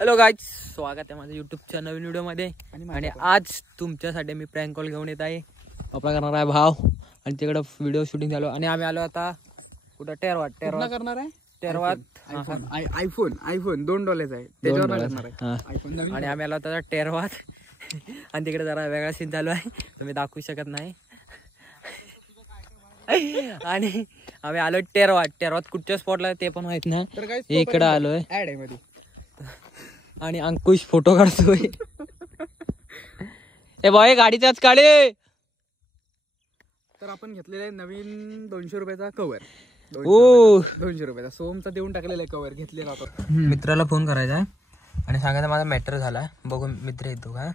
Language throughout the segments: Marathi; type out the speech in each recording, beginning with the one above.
हॅलो गाईज, स्वागत आहे माझ्या युट्यूबच्या नवीन व्हिडिओमध्ये. आणि आज तुमच्यासाठी मी प्रँक कॉल घेऊन येत आहे. आपला करणार आहे भाव आणि तिकडं व्हिडिओ शूटिंग झालो आणि आम्ही आलो आता कुठं टेरवात करणार आहे. टेरवात आयफोन $2 आहे त्याच्यावर करणार आहे. आणि आम्ही आलो आता टेरवात आणि तिकडे जरा वेगळा सीन चालू आहे, तुम्ही दाखवू शकत नाही. आणि आम्ही आलो टेरवात कुठच्या स्पॉटला ते पण माहित ना. इकडं आलोय ऍड आहे मध्ये आणि अंकुश फोटो काढतोय. ए बॉय गाडीचाच काढे. तर आपण घेतलेला आहे नवीन $200 कव्हर. ओ 200 रुपयाचा सोमचा देऊन टाकलेला आहे कव्हर घेतलेला होता. मित्राला फोन करायचा आहे आणि सांगायचं माझा मॅटर झाला, बघून मित्र येतो का.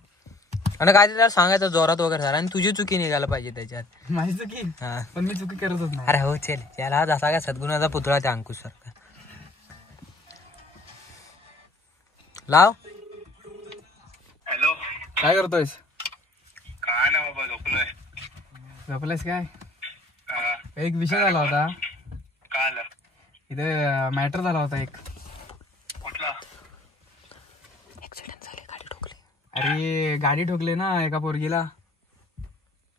आणि काय त्याला सांगायचं जोरात वगैरे झाला आणि तुझी चुकी निघायला पाहिजे त्याच्यात. माझी चुकी पण मी चुकी करतच नाही. अरे हो चल, याला जसा काय सद्गुणाचा पुतळा त्या अंकुश सारखा लाव. हॅलो, काय करतोयस? काय ना बाबा, झोपलोय. झोपलायस काय? एक विषय झाला होता काल. इथे मॅटर झाला होता एक. कुठला? ऍक्सिडेंट झाले, गाडी ठोकली. अरे गाडी ठोकली ना एका पोरगीला.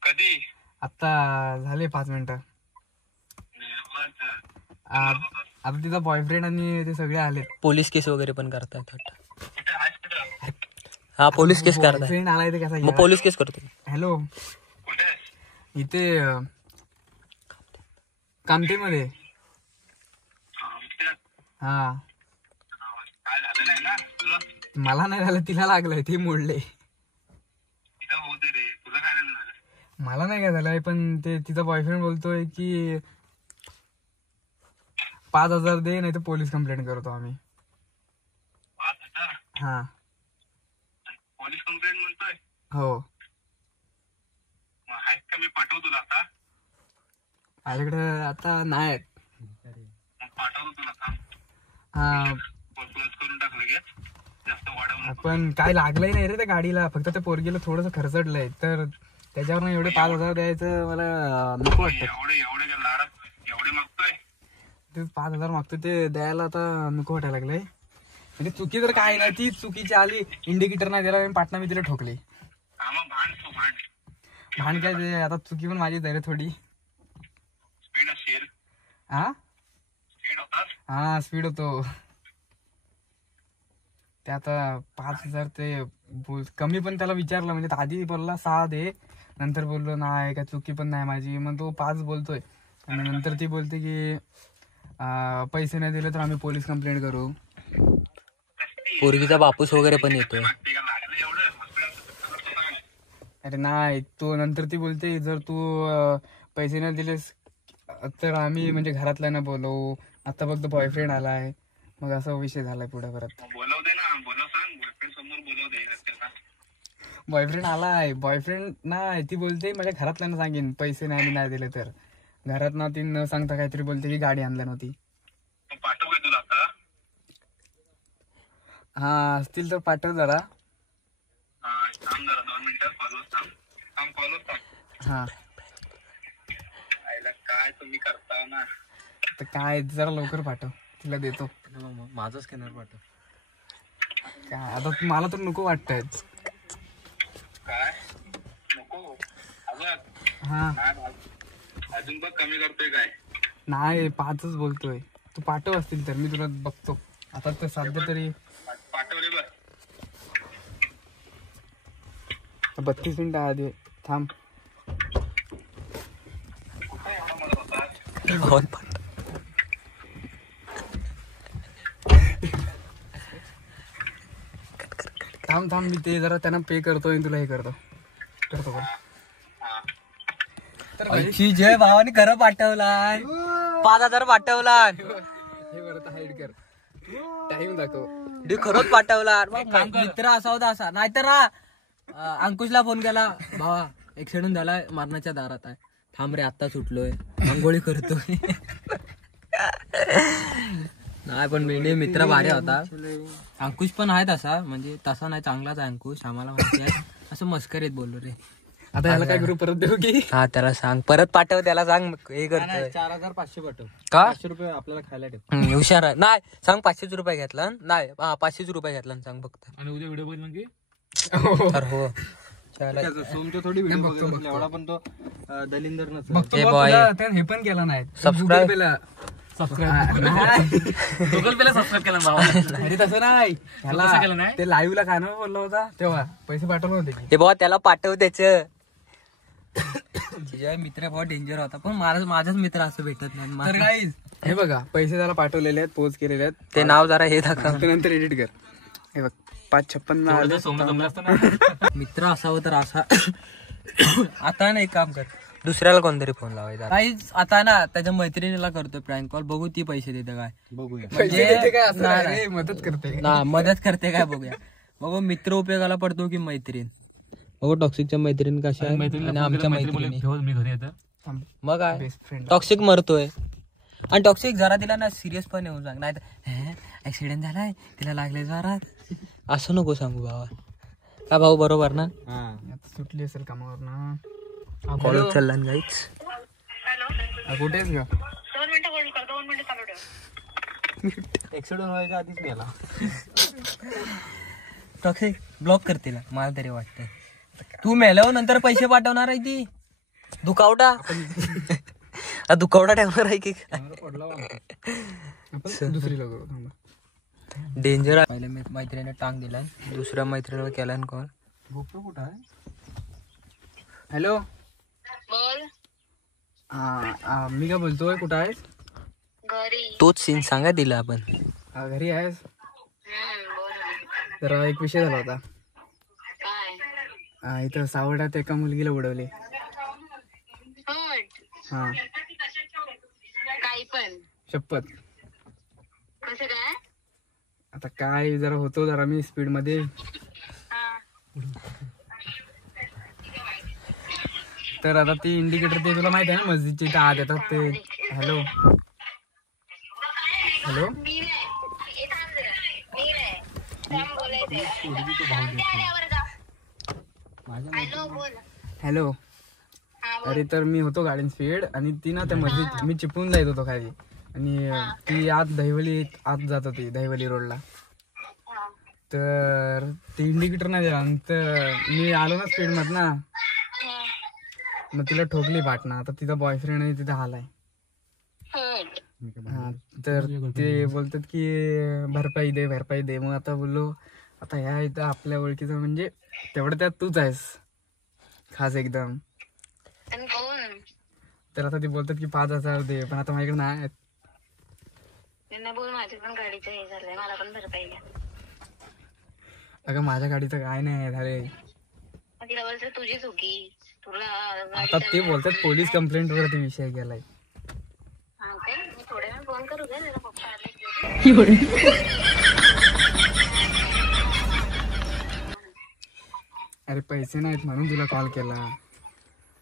कधी? आता झाले 5 मिनिटं. आता तिचा बॉयफ्रेंड आणि ते सगळे आले. पोलीस केस वगैरे पण करतायत वाटतं. कुठे हॉस्पिटल? हा पोलीस केस करताय. फ्रेंड आलाय ते कसा मग पोलीस केस करतो. हॅलो, कुठे? इथे कामठीमध्ये. हा, काय झालं नाही ना तुला? मला नाही झालं, तिला लागलंय, ती मोडले. तिथं होते रे, तुला काय नाही झालं? मला नाही काय झालंय, पण ते तिचा बॉयफ्रेंड बोलतोय की 5,000 दे, नाही तर पोलीस कंप्लेंट करतो आम्ही. 5,000? हा पोलीस कंप्लेंट म्हणतोय? हो. मग आहेत का? मी पाठवतो तुला आता. माझ्याकडे आता नाही. मग पाठवतो तुला. थांब. हा, क्लोज करून टाक लगेच, जास्त वाढवून. पण काय लागलंय नाही रे त्या गाडीला, फक्त त्या पोरगीला थोडस खर्चडलंय, तर त्याच्यावर एवढे 5,000 द्यायचं मला नको वाटतं. एवढे लाडात एवढे मागतोय? ते 5,000 मागतो, ते द्यायला आता नको वाटायला लागलंय. म्हणजे चुकी तर काय नाही, ती चुकीची आली, इंडिकेटर नाही दिला, पाटणा मी तिला ठोकली. हा मग भांड काय ते, आता चुकी पण माझी रे थोडी. स्पीड असेल. हा स्पीड होतात. हा स्पीड होतो. ते आता 5,000 ते कमी, पण त्याला विचारलं, म्हणजे आधी बोलला 6 दे, नंतर बोललो नाही काय चुकी पण नाही माझी, मग तो 5 बोलतोय. आणि नंतर ती बोलते की पैसे नाही दिले तर आम्ही पोलीस कंप्लेंट करू. पोरगीचा बापूस वगैरे पण येतोय. अरे नाही, तो नंतर ती बोलते जर तू पैसे नाही दिलेस तर आम्ही म्हणजे घरातल्यांना बोलवू. आता फक्त बॉयफ्रेंड आलाय, मग असा विषय झालाय पुढे परत. बोलव दे ना, बोलव, सांग बॉयफ्रेंड समोर बोलव दे. बॉयफ्रेंड आलाय, बॉयफ्रेंड नाही, ती बोलते माझ्या घरातल्यांना सांगेन पैसे नाही दिले तर. घरात ना ती न सांगता काहीतरी बोलते की गाडी आणल्या नव्हती. पाठव का तुला आता? हा असतील तर पाठव जरा. थांब जरा 2 मिनिटं, कॉलवर थांब. कॉलवर थांब. हा काय तुम्ही करता ना, तर काय जरा लवकर पाठव, तिला देतो. माझा स्कॅनर पाठव. काय आता मला तर नको वाटतंय. काय नको? हा अजून बघ कमी करतोय काय? नाही 5च बोलतोय. तू पाठव असतील तर मी तुला बघतो. आता तर सध्या तरी पाठवले बघ. 32 मिनिटं आधी थांब. थांब मी ते जरा त्यांना पे करतो आणि तुला हे करतो का? जय भावाने खरं पाठवलाय, 5,000 पाठवला. हे बरं हाईड कर, टाइम दाखव. खरंच पाठवला. मित्र असा होता असा, नाहीतर अंकुशला फोन केला, भावा ऍक्सिडेंट झालाय, मरणाच्या दारात आहे, थांब रे आत्ता सुटलोय, आंघोळी करतोय. नाही पण मित्र भारी होता. अंकुश पण आहे तसा, म्हणजे तसा नाही, चांगलाच आहे अंकुश, आम्हाला माहिती आहे. असं मस्करीत बोललो रे. आता ह्याला काय करू, परत देऊ की? हा त्याला सांग, परत पाठव, त्याला सांग हे करतोय 4500 पाठव. का. 500 रुपये आपल्याला खायला ठेव. हुशार आहे. नाही सांग 500 रुपये घेतला, नाही 500 रुपये घेतला सांग फक्त. आणि उद्या व्हिडिओ बघितला की तर हो चला. सोमचे थोडी व्हिडिओ बघितला, एवढा पण तो दलिंदर नसतो. बघतो ए बघ, boy. तुला त्यानं हे पण केलं नाही Subscribe. Google Pay ला. गुगल पेला सबस्क्राईब केला भावा. अरे तसं नाही, कसं केलं नाही? ते लाईव्ह ला कानावर बोलला होता तेव्हा पैसे पाठवले होते की. हे बाबा त्याला पाठव त्याच. तुझा मित्र बहुत डेंजर होता, पण माझाच मित्र असं भेटत नाही. तर गाईज हे बघा, पैसे त्याला पाठवलेले आहेत, पोच केलेले आहेत. ते नाव जरा हे दाखव. ते नंतर एडिट कर. हे बघ 556 आले. सोमना जमलं असतं ना. मित्र असावं तर असा. आता ना एक काम कर, दुसऱ्याला कोणतरी फोन लावायचा. काहीच आता ना त्याच्या मैत्रिणीला करतोय प्रँक कॉल, बघू ती पैसे देते काय. बघूया. पैसे देते काय असं नाही, नाही रे, मदत करते. ना मदत करते काय बघूया. बघू मित्र उपयोगाला पडतो की मैत्रीण. बघू टॉक्सिकच्या मैत्रीण कशा आहे आणि आमच्या मैत्रिणी. मी घरी येतो. मग काय बेस्ट फ्रेंड. टॉक्सिक मरतोय. आणि टॉक्सिक जरा तिला ना सिरियस पण येऊन सांग, नाही तर ऍक्सिडेंट झालाय तिला लागले जोरात, असं नको सांगू भावा. का भाऊ बरोबर ना. आता सुटली असेल कामावर ना. कॉलेज चालला गाईच. कुठे आहेस ग? 2 मिनिटं होल्ड कर, 2 मिनिटं चालू ठेव. ऍक्सिडेंट व्हायच्या आधीच मेला. टॉक्सिक ब्लॉक कर तिला, मला तरी वाटतंय. तू मेल्यावर नंतर पैसे पाठवणार आहे ती दुखावटा. दुखावटा ठेवणार आहे की आपण दुसरीला करू, थांबा. डेंजर. पहिल्या मैत्रिणीने टांग दिलाय, दुसऱ्या मैत्रिणीला केलाय कॉल. गोप्रो कुठं आहे? हॅलो. बोल. मी काय बोलतोय, कुठं आहेस? घरी. तोच सीन सांगा दिला आपण. घरी आहेस? बोल ना. तर एक विषय झाला होता. काय? इथं सावड्यात एका मुलगीला उडवले. हट. हा काही पण. शपथ. कसं काय? आता काय जरा होतो, जरा मी स्पीड मध्ये. हा. तर आता ती इंडिकेटर ते तुला माहिती आहे ना, मस्जिदच्या इथं आत येतात ते. Hello hello. मी नाही. हे थांब जरा. मी नाही. थांब बोलायचंय. थांब त्या आल्यावर जा. हॅलो बोल. हॅलो. हा बोल. अरे तर मी होतो गाडीन स्पीड, आणि ती ना त्या मस्जिद मी चिपळून जात होतो खाली, आणि ती आत दहिवली आत जात होती, दहिवली रोडला. हा. तर ते इंडिकेटर नाही दिला, तर मी आलो ना स्पीड मधना, हा. मग तिला ठोकली पाटणा. आता तिचा बॉयफ्रेंड आहे तिथे आलाय. हट. हा, तर ते बोलतात की भरपाई दे भरपाई दे. मग आता बोललो, आता ह्या इथं आपल्या ओळखीचं म्हणजे तेवढं त्यात तूच आहेस खास एकदम. आणि कोण? तर आता ते बोलतात की 5000 दे, पण आता माझ्याकडे नाही आहेत. त्यांना बोल, माझ्या पण गाडीचं हे झालंय, मला पण भरपाई द्या. अगं माझ्या गाडीचं काय नाही झाले. मग तिला बोलतो तुझी चुकी, तुला आता ते बोलतात पोलीस कंप्लेंट वरती विषय गेलाय. हा काय? मी थोड्या वेळ फोन करू का? जरा पप्पा आले. अरे पैसे नाहीत म्हणून तुला कॉल केला.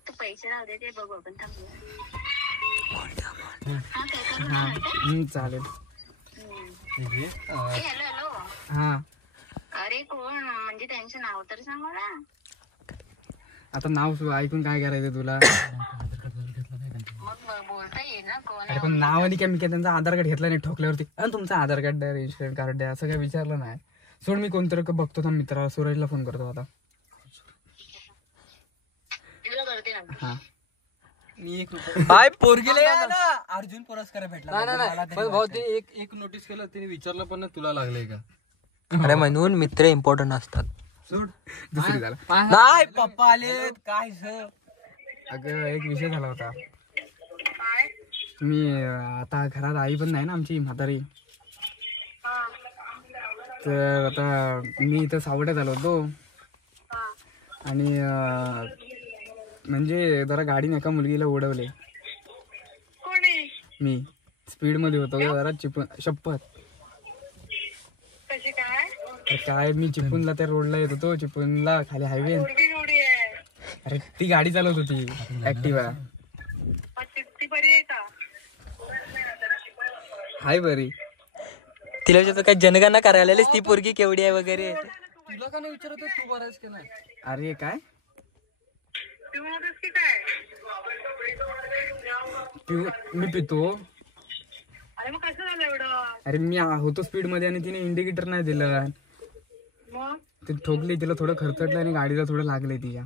तू पैसे राहू दे, ते बघू आपण. थांबू. हा काय करू? हा चालेल. Hello hello. हा अरे कोण, म्हणजे त्यांचं नाव तर सांग मला. आता नाव ऐकून काय करायचं तुला? मग बोलता येईल ना कोण अरे पण नाव आणि काय, मी काय त्यांचा आधार कार्ड घेतला नाही ठोकल्यावरती, आणि तुमचं आधार कार्ड द्या, रजिस्ट्रेशन कार्ड द्या, असं काय विचारलं नाही. सोड, मी कोणतरी बघतो ना मित्राला, सूरजला फोन करतो आता. तुला करते ना. हा काय पोरगीला ना अर्जुन पुरस्कार भेटला. पण भाऊ ते एक नोटीस केलं, तिने विचारलं पण ना तुला लागलंय का. अरे म्हणून मित्र इम्पॉर्टंट असतात. सोड. दुसरी झाला. नाही पप्पा आले काय सर. अगं एक विषय झाला होता. काय? मी आता घरात आई पण नाही ना आमची म्हातारी. तर आता मी इथं सावड्यात आलो होतो, आणि म्हणजे जरा गाडीने एका मुलगीला उडवले. कोणी? मी स्पीड मध्ये होतो का जरा, चिपळूण. शपथ. कशी काय? तर काय, मी चिपळूणला त्या रोडला येत होतो, चिपळूणला खाली हायवे. पोरगी जोडी आहे. अरे ती गाडी चालवत होती ऍक्टिवा. ती बरी आहे का? हाय बरी. तिला विचारतो काय जनगणना करायला आलीस, ती पोरगी केवढी आहे वगैरे. तुला का नाही विचारत, तू बराच की नाही. अरे काय मी पितो. अरे मग कसं झालं एवढं? अरे मी होतो स्पीड मध्ये आणि तिने इंडिकेटर नाही दिलं. मग ती ठोकली, तिला थोडं खरचटलं आणि गाडीला थोडं लागलंय तिच्या.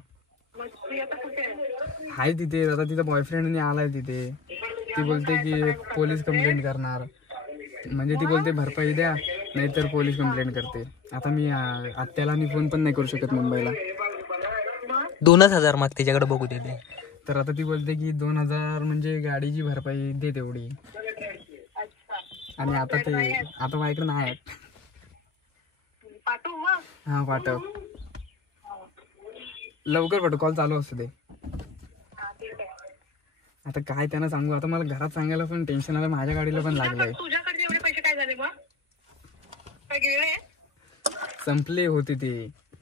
ती आता कुठे आहे? आहे तिथे. आता तिचा बॉयफ्रेंड आलाय तिथे. ती बोलते की पोलीस कंप्लेंट करणार. म्हणजे ती बोलते भरपाई द्या नाहीतर पोलीस कंप्लेंट करते. आता मी आत्याला आणि फोन पण नाही करू शकत मुंबईला. 2,000 माग तिच्याकडे बघू देते. तर आता ती बोलते की 2,000 म्हणजे गाडीची भरपाई दे तेवढी. आणि आता माझ्याकडे नाही. पाठवू मग? हा पाठव, लवकर पाठव. कॉल चालू असू दे. हा, ठीक आहे. आता काय त्यांना सांगू. आता मला घरात सांगायला पण टेन्शन आलं. माझ्या गाडीला पण लागलंय. तुझ्याकडे एवढे पैसे काय झाले मग? काय गेले? संपले होते ते.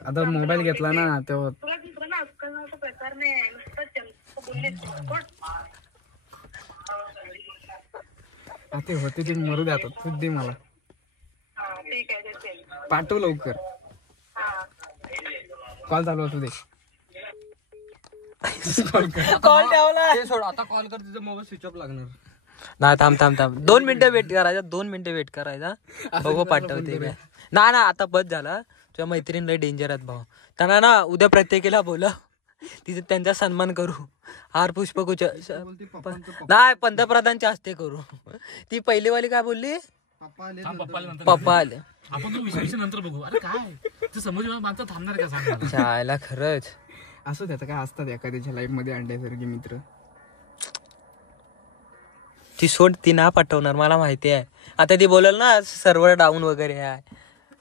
आता मोबाईल घेतला ना तेव्हा. तुला दुसरं ना आजकालचा प्रकार नाही आहे. नुसतं बोललीस ते होते ते मरू द्या. आता तूच दे मला. हा, ठीक आहे, देते. पाठव लवकर. हा. कॉल चालू असू दे. कॉल ठेवला. ते सोड, आता कॉल कर, तिचा मोबाईल स्विच ऑफ लागणार. नाही, थांब 2 मिनिटं वेट करायचा. 2 मिनिटं वेट करायचा. बघू पाठवते मी. ना आता बस झाला. तुझ्या मैत्रिणीला डेंजर आहेत भाऊ. त्यांना ना उद्या प्रत्येकीला बोला, तिथे त्यांचा सन्मान करू. हार पुष्प नाही, पंतप्रधानच्या हस्ते करू. ती पहिली वाली काय बोलली? पप्पा आले. आपण तो विषय नंतर बघू. अरे काय तू समज माणसं थांबणार का सांग. चायला खरंच असं त्याचं काय असतात एखाद्याच्या लाईफ मध्ये अंड्यासारखे मित्र. ती सोड, ती ना पाठवणार मला माहिती आहे. आता ती बोलल ना सर्व्हर डाऊन वगैरे आहे.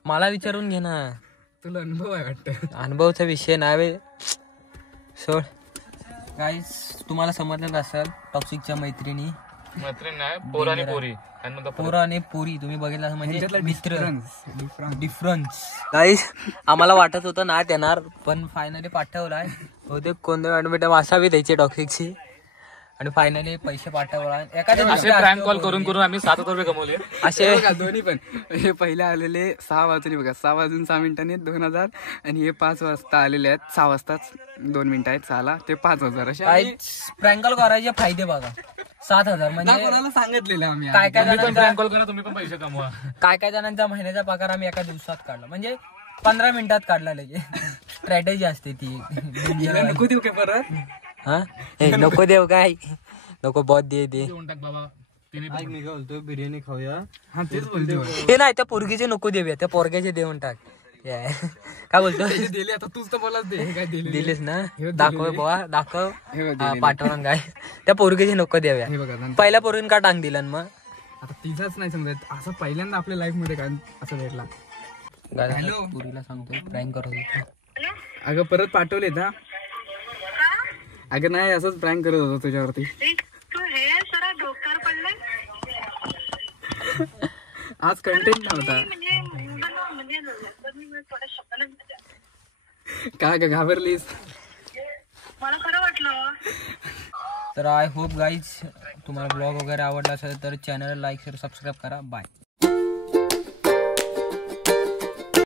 मला विचारून घे ना. तुला अनुभव आहे वाटतं. अनुभवचा विषय नाही. सोड गाईस, तुम्हाला समजलं असेल टॉक्सिकच्या मैत्रिणी. मैत्रीण नाही, पोर आणि पोरी. पोरं आणि पोरी तुम्ही बघितलं म्हणजे मित्र. डिफरन्स. गाईस, आम्हाला वाटत होतं ना येणार, पण फायनली पाठवलाय. होते कोणत्या ऍडमिट असावी द्यायची टॉक्सिकची. आणि फायनली पैसे पाठवला. प्रँक कॉल करून आम्ही 7,000 रुपये कमवले. असे दोन्ही पण. हे पहिले आलेले 6 वाजून बघा, 6 वाजून 6 मिनिटांनी 2,000. आणि हे 5 वाजता आलेले आहेत. 6 वाजताच 2 मिनिटं आहेत 6ला. ते 5,000 असे. प्रँक कॉल करायचे फायदे बघा. 7,000 म्हणजे कोणाला सांगितलेलं आम्ही. काय प्रँक कॉल करा, तुम्ही पण पैसे कमवा. काय जणांचा महिन्याचा पगार आम्ही एका दिवसात काढला. म्हणजे 15 मिनिटात काढला लगे. स्ट्रॅटेजी असते ती. नको देऊ काय परत. हा, नको देव काय नको बॉत दे. बाबा मी काय बोलतो, बिर्याणी खाऊया. हा तेच बोलतो. हे नाही, त्या पोरगीचे नको देऊया, त्या पोरग्याचे देऊन टाक. काय बोलतो? दिले आता तूच तर बोलाच दे. काय दिले दिलेस ना, दाखव बाबा, दाखव. हे बघ, पाठवून काय त्या पोरगीचे नको देऊया. हे बघा नंतर. पहिल्या पोरगीन का टांग दिला मग? आता तिचाच नाही समजत. असं पहिल्यांदा आपल्या लाईफ मध्ये काय असं भेटला. पुरीला सांगतोय प्रँक करत होतो. अगं परत पाठवले ना. अगं नाही, असंच प्रँक करत होतो तुझ्यावरती. तू हे जरा डोक्यावर पडलंय. आज कंटेंट नव्हता. काय का घाबरलीस? मला खरं वाटलं. तर आय होप गाईज तुम्हाला ब्लॉग वगैरे आवडला असेल तर चॅनल लाईक शेअर सबस्क्राईब करा. बाय.